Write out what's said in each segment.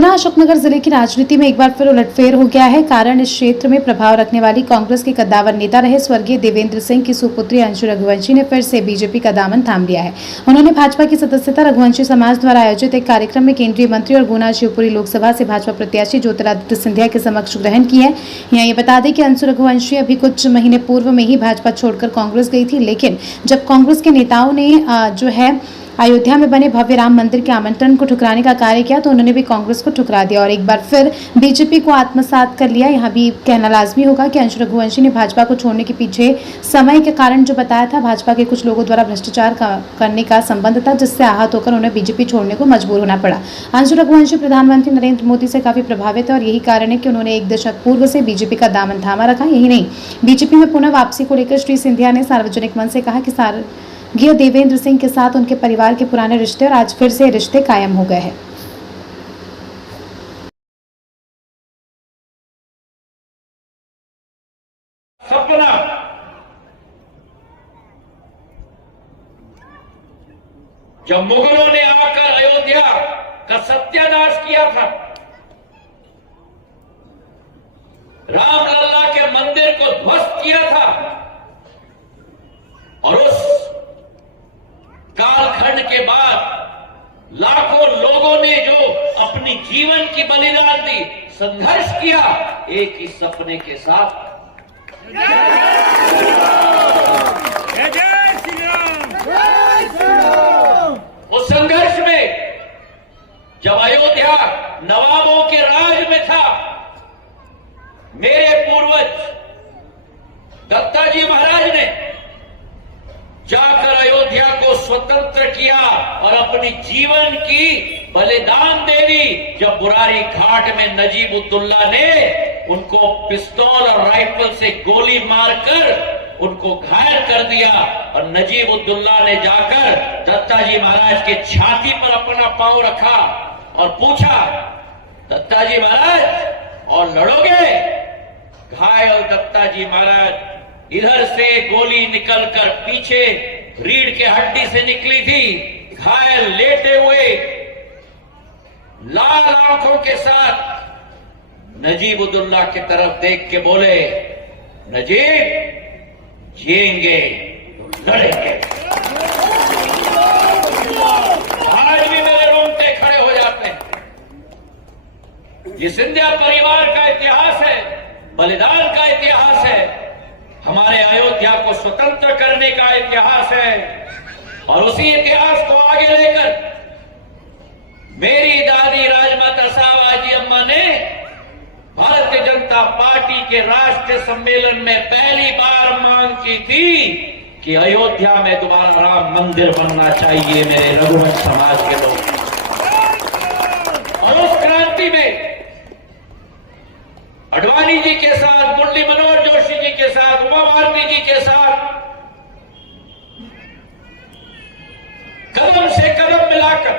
गुना अशोकनगर जिले की राजनीति में एक बार फिर उलटफेर हो गया है। कारण इस क्षेत्र में प्रभाव रखने वाली कांग्रेस के कद्दावर नेता रहे स्वर्गीय देवेंद्र सिंह की सुपुत्री अंशु रघुवंशी ने फिर से बीजेपी का दामन थाम लिया है। उन्होंने भाजपा की सदस्यता रघुवंशी समाज द्वारा आयोजित एक कार्यक्रम में केंद्रीय मंत्री और गुना शिवपुरी लोकसभा से भाजपा प्रत्याशी ज्योतिरादित्य सिंधिया के समक्ष ग्रहण की है। यहाँ ये बता दें कि अंशु रघुवंशी अभी कुछ महीने पूर्व में ही भाजपा छोड़कर कांग्रेस गई थी, लेकिन जब कांग्रेस के नेताओं ने जो है अयोध्या में बने भव्य राम मंदिर के आमंत्रण को ठुकराने का कार्य किया तो उन्होंने भी कांग्रेस को ठुकरा दिया और एक बार फिर बीजेपी को आत्मसात कर लिया। यहाँ भी कहना लाजमी होगा कि अंशु रघुवंशी ने भाजपा को छोड़ने के पीछे समय के कारण जो बताया था, भाजपा के कुछ लोगों द्वारा भ्रष्टाचार करने का संबंध था, जिससे आहत होकर उन्हें बीजेपी छोड़ने को मजबूर होना पड़ा। अंशु रघुवंशी प्रधानमंत्री नरेंद्र मोदी से काफी प्रभावित है और यही कारण है कि उन्होंने एक दशक पूर्व से बीजेपी का दामन थामा रखा। यही नहीं, बीजेपी में पुनः वापसी को लेकर श्री सिंधिया ने सार्वजनिक मंच से कहा कि स्वर्गीय देवेंद्र सिंह के साथ उनके परिवार के पुराने रिश्ते और आज फिर से रिश्ते कायम हो गए हैं। सपना जब मुगलों ने आकर अयोध्या का सत्यानाश किया था, रामलला के मंदिर को ध्वस्त किया था और उस कालखंड के बाद लाखों लोगों ने जो अपनी जीवन की बलिदान दी, संघर्ष किया एक ही सपने के साथ। उस संघर्ष में जब अयोध्या नवाबों के राज में था, मेरे पूर्वज दत्ताजी महाराज ने जाकर अयोध्या को स्वतंत्र किया और अपनी जीवन की बलिदान दे दी। जब बुरारी घाट में नजीब-उद-दौला ने उनको पिस्तौल और राइफल से गोली मारकर उनको घायल कर दिया और नजीब-उद-दौला ने जाकर दत्ताजी महाराज के छाती पर अपना पांव रखा और पूछा, दत्ताजी महाराज और लड़ोगे? घायल दत्ताजी महाराज, इधर से गोली निकलकर पीछे रीढ़ के हड्डी से निकली थी, घायल लेटे हुए लाल आंखों के साथ नजीब-उद-दौला की तरफ देख के बोले, नजीब जिएंगे तो लड़ेंगे। आज भी मेरे रोंगटे खड़े हो जाते हैं। ये सिंधिया परिवार का इतिहास है, बलिदान का इतिहास है, हमारे अयोध्या को स्वतंत्र करने का इतिहास है और उसी इतिहास को आगे लेकर मेरी दादी राजमाता साहबाजी अम्मा ने भारतीय जनता पार्टी के राष्ट्रीय सम्मेलन में पहली बार मांग की थी कि अयोध्या में दोबारा राम मंदिर बनना चाहिए मेरे रघुवंश समाज के लोग। और उस क्रांति में अडवाणी जी के साथ, मुरली मनोहर जोशी जी के साथ, उमा भारती जी के साथ कदम से कदम मिलाकर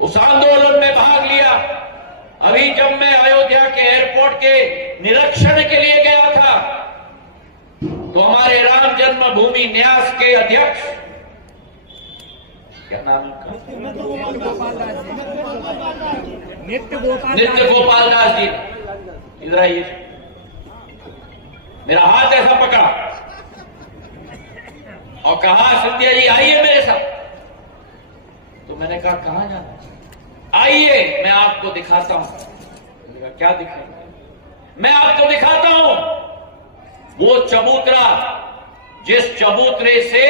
उस आंदोलन में भाग लिया। अभी जब मैं अयोध्या के एयरपोर्ट के निरीक्षण के लिए गया था तो हमारे राम जन्मभूमि न्यास के अध्यक्ष, क्या नाम है, नित्य गोपाल दास जी, इधर आइए, मेरा हाथ ऐसा पकड़ा और कहा, सिंधिया जी आइए मेरे साथ। तो मैंने कहा, कहां जाना है? आइए मैं आपको दिखाता हूं। मैंने कहा, क्या दिखाएंगे? मैं आपको दिखाता हूं वो चबूतरा जिस चबूतरे से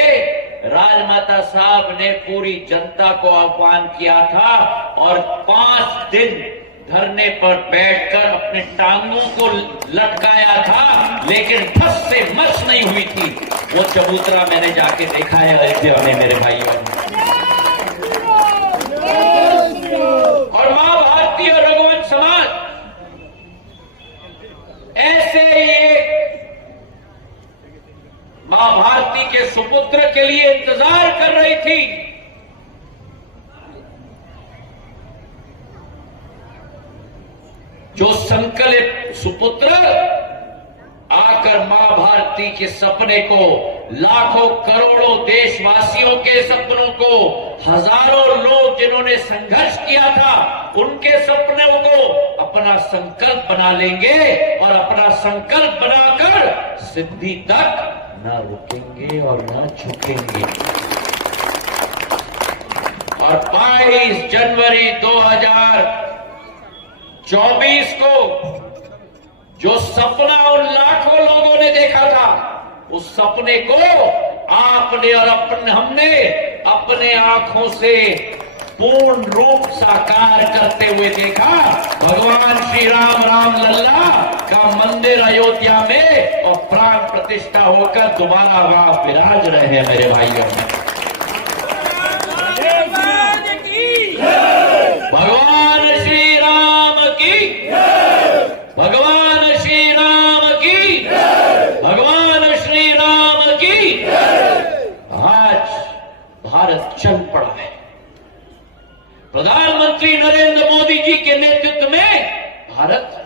राजमाता साहब ने पूरी जनता को आह्वान किया था और 5 दिन धरने पर बैठकर अपने टांगों को लटकाया था, लेकिन ठस से मस नहीं हुई थी। वो चबूतरा मैंने जाके देखा है अयोध्या में मेरे भाइयों। और मां भारती और रघुवंश समाज ऐसे ही मां भारती के सुपुत्र के लिए इंतजार कर रही थी। जो संकल्प सुपुत्र आकर मां भारती के सपने को लाखों करोड़ों देशवासियों के सपनों को, हजारों लोग जिन्होंने संघर्ष किया था उनके सपनों को अपना संकल्प बना लेंगे और अपना संकल्प बनाकर सिद्धि तक न रुकेंगे और न झुकेंगे। और 22 जनवरी 2024 को जो सपना उन लाखों लोगों ने देखा था, उस सपने को आपने और हमने अपने आंखों से पूर्ण रूप साकार करते हुए देखा। भगवान श्री राम लल्ला का मंदिर अयोध्या में और प्राण प्रतिष्ठा होकर दोबारा वहां विराज रहे हैं मेरे भाइयों। भगवान श्री राम की, भगवान श्री राम की, भगवान श्री राम की। आज भारत चल पड़ा है। प्रधानमंत्री नरेंद्र मोदी जी के नेतृत्व में भारत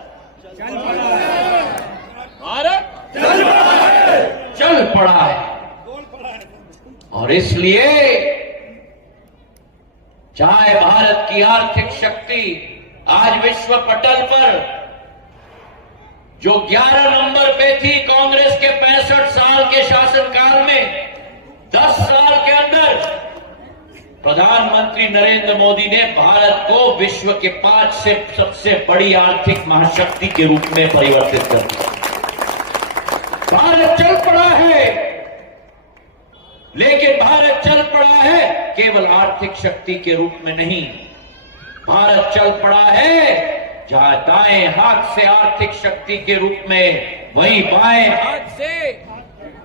चल पड़ा है। और इसलिए चाहे भारत की आर्थिक शक्ति आज विश्व पटल पर जो 11 नंबर पे थी कांग्रेस के 65 साल के शासनकाल में, 10 साल के अंदर प्रधानमंत्री नरेंद्र मोदी ने भारत को विश्व के 5 से सबसे बड़ी आर्थिक महाशक्ति के रूप में परिवर्तित कर दिया। भारत चल पड़ा है, लेकिन भारत चल पड़ा है केवल आर्थिक शक्ति के रूप में नहीं। भारत चल पड़ा है जहां दाएं हाथ से आर्थिक शक्ति के रूप में, वहीं बाएं हाथ से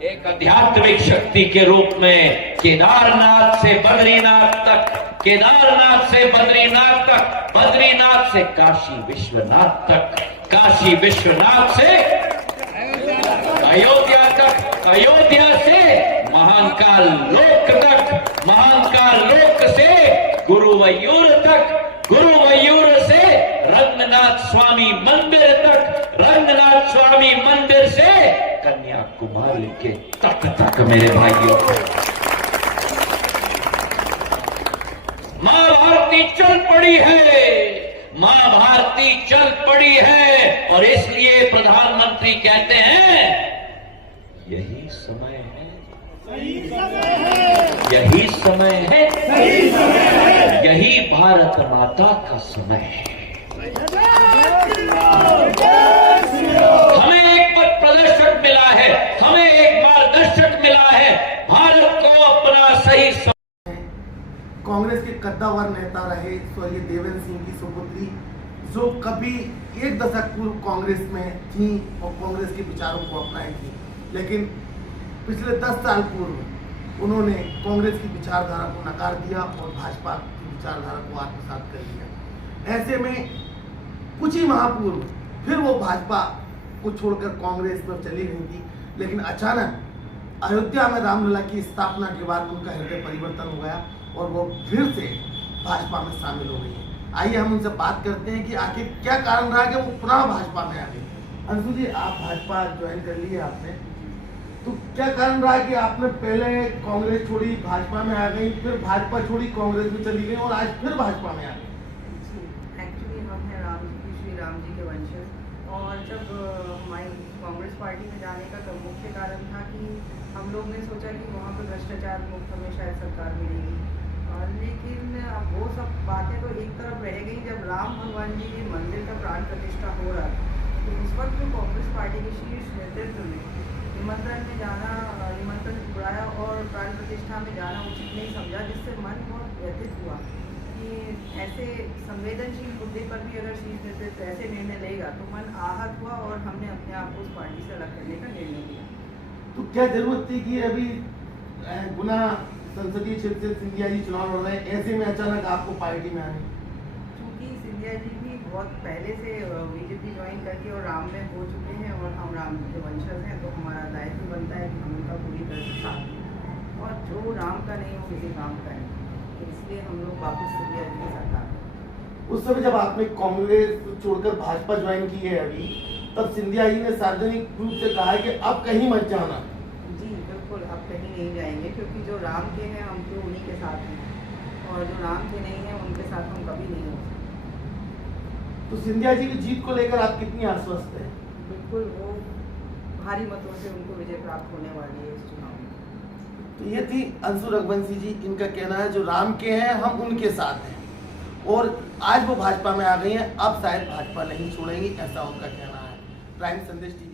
एक आध्यात्मिक शक्ति के रूप में। केदारनाथ से बद्रीनाथ तक, केदारनाथ से बद्रीनाथ तक, बद्रीनाथ से काशी विश्वनाथ तक, काशी विश्वनाथ से अयोध्या तक, अयोध्या से महाकाल लोक तक, महाकाल लोक से गुरुवायूर तक, गुरुवायूर से रंगनाथ स्वामी मंदिर तक, रंगनाथ स्वामी मंदिर से कन्याकुमारी के तट तक मेरे भाइयों। मां भारती चल पड़ी है, मां भारती चल पड़ी है। और इसलिए प्रधानमंत्री कहते हैं यही समय है, यही समय है, यही भारत माता का समय है। हमें एक पथ प्रदर्शक मिला है, हमें एक मार्गदर्शक मिला है। भारत को अपना सही कांग्रेस के कद्दावर नेता रहे स्वर्गीय देवेंद्र सिंह की सुपुत्री, जो कभी एक दशक पूर्व कांग्रेस में थी और कांग्रेस के विचारों को अपनाई थी, लेकिन पिछले 10 साल पूर्व उन्होंने कांग्रेस की विचारधारा को नकार दिया और भाजपा की विचारधारा को आत्मसात कर लिया। ऐसे में कुछ ही माह पूर्व फिर वो भाजपा को छोड़कर कांग्रेस में चली गई थी, लेकिन अचानक अयोध्या में रामलला की स्थापना के बाद उनका हृदय परिवर्तन हो गया और वो फिर से भाजपा में शामिल हो गई है। आइए हम उनसे बात करते हैं कि आखिर क्या कारण रहा कि वो पुनः भाजपा में आ गई। अंशु जी, आप भाजपा ज्वाइन कर ली है आपने, तो क्या कारण रहा कि आपने पहले कांग्रेस छोड़ी, भाजपा में आ गई, फिर भाजपा छोड़ी, कांग्रेस में चली गई और आज फिर भाजपा में आ गई? एक्चुअली हम हैं श्री राम जी के वंशज, और जब हमारी कांग्रेस पार्टी में जाने का तो मुख्य कारण था कि हम लोग ने सोचा कि वहाँ पर भ्रष्टाचार मुक्त हमें शायद सरकार मिलेगी। लेकिन अब वो सब बातें तो एक तरफ रह गई। जब राम भगवान जी के मंदिर का प्राण प्रतिष्ठा हो रहा तो उस वक्त जो कांग्रेस पार्टी के शीर्ष नेतृत्व में निमंत्रण में जाना, निमंत्रण ठुकराया और प्राण प्रतिष्ठा में जाना उचित नहीं समझा, जिससे मन बहुत व्यथित हुआ कि ऐसे संवेदनशील मुद्दे पर भी अगर शीर्ष नेतृत्व ऐसे निर्णय लेगा तो मन आहत हुआ और हमने अपने आप को उस पार्टी से अलग करने का निर्णय लिया। तो क्या जरूरत थी कि अभी गुना संसदीय क्षेत्र से सिंधिया जी चुनाव लड़ रहे हैं, ऐसे में अचानक आपको पार्टी में आने? क्योंकि सिंधिया जी भी बहुत पहले से बीजेपी ज्वाइन करके और राम में हो चुके हैं और हम राम के वंशज हैं, तो हमारा दायित्व बनता है कि हम उनका पूरी तरह से साथ दें और जो राम का नहीं हो किसी काम का है, तो इसलिए हम लोग वापस सिंधिया जी के साथ आ गए। उस समय जब आपने कांग्रेस छोड़कर भाजपा ज्वाइन की है अभी, तब सिंधिया जी ने सार्वजनिक रूप से कहा है कि अब कहीं मत जाना। जी बिल्कुल, अब नहीं जाएंगे, क्योंकि जो राम के हैं हम तो उन्हीं के साथ हैं, और जो राम के नहीं हैं उनके साथ हम कभी नहीं हो सकते। तो सिंधिया जी की जीत को लेकर आप कितनी आश्वस्त हैं? बिल्कुल, वो भारी मतों से उनको विजय प्राप्त होने वाली है इस चुनाव में। तो ये थी अंशु रघुवंशी जी, इनका कहना है जो राम के हैं हम उनके साथ हैं, और आज वो भाजपा में आ गई हैं, अब शायद भाजपा नहीं छोड़ेंगी, ऐसा उनका कहना है। प्राइम संदेश टीवी